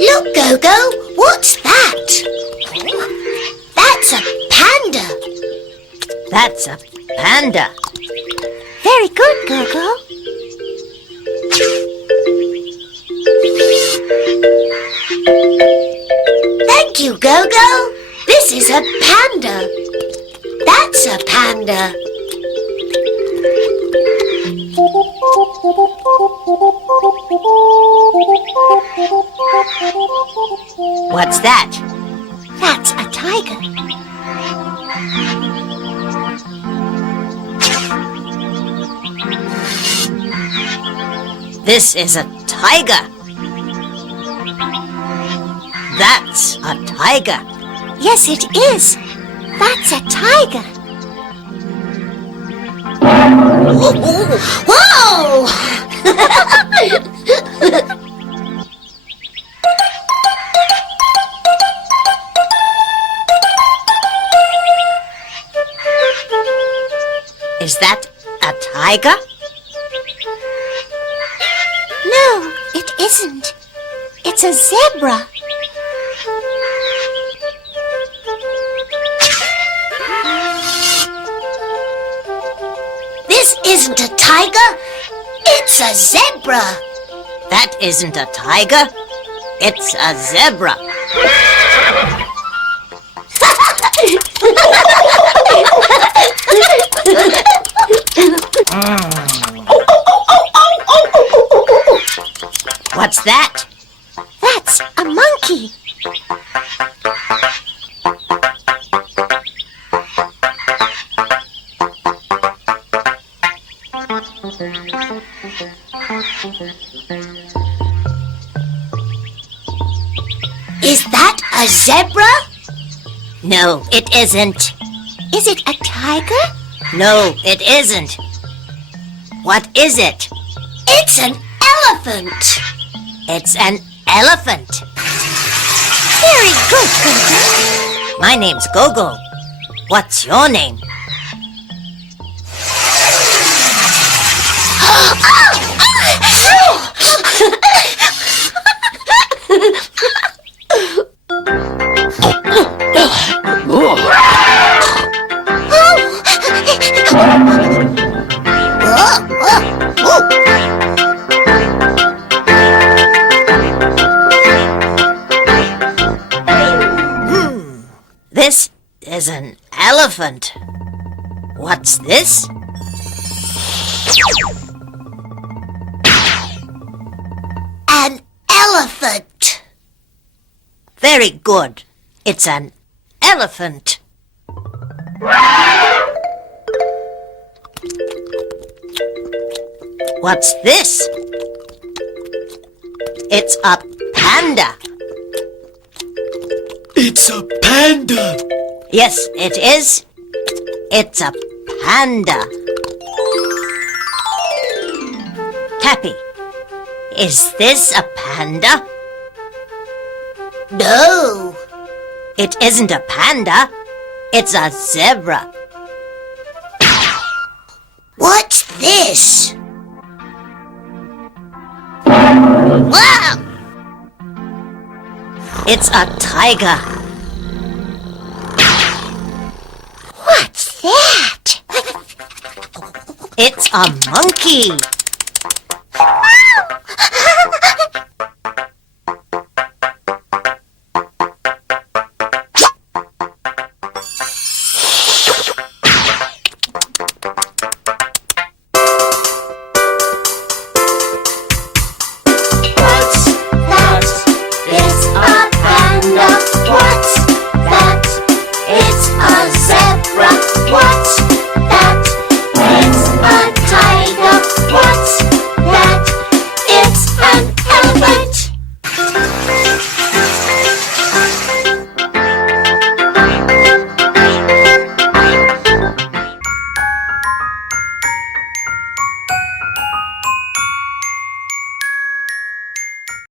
Look, Gogo, what's that? That's a panda. That's a panda. Very good, Gogo. Thank you, Gogo. This is a panda. That's a panda. What's that? That's a tiger. This is a tiger. That's a tiger. Yes, it is. That's a tiger. Whoa! Is that a tiger? No, it isn't. It's a zebra. This isn't a tiger. It's a zebra. That isn't a tiger. It's a zebra. What's that? That's a monkey. Is that a zebra? No, it isn't. Is it a tiger? No, it isn't. What is it? It's an elephant. It's an elephant. Very good, Gogo. My name's Gogo. What's your name? This is an elephant. What's this? An elephant. Very good. It's an elephant. What's this? It's a panda. It's a panda. Yes, it is. It's a panda. Tappy, is this a panda? No. It isn't a panda. It's a zebra. What's this? Wow! It's a tiger. What's that? It's a monkey.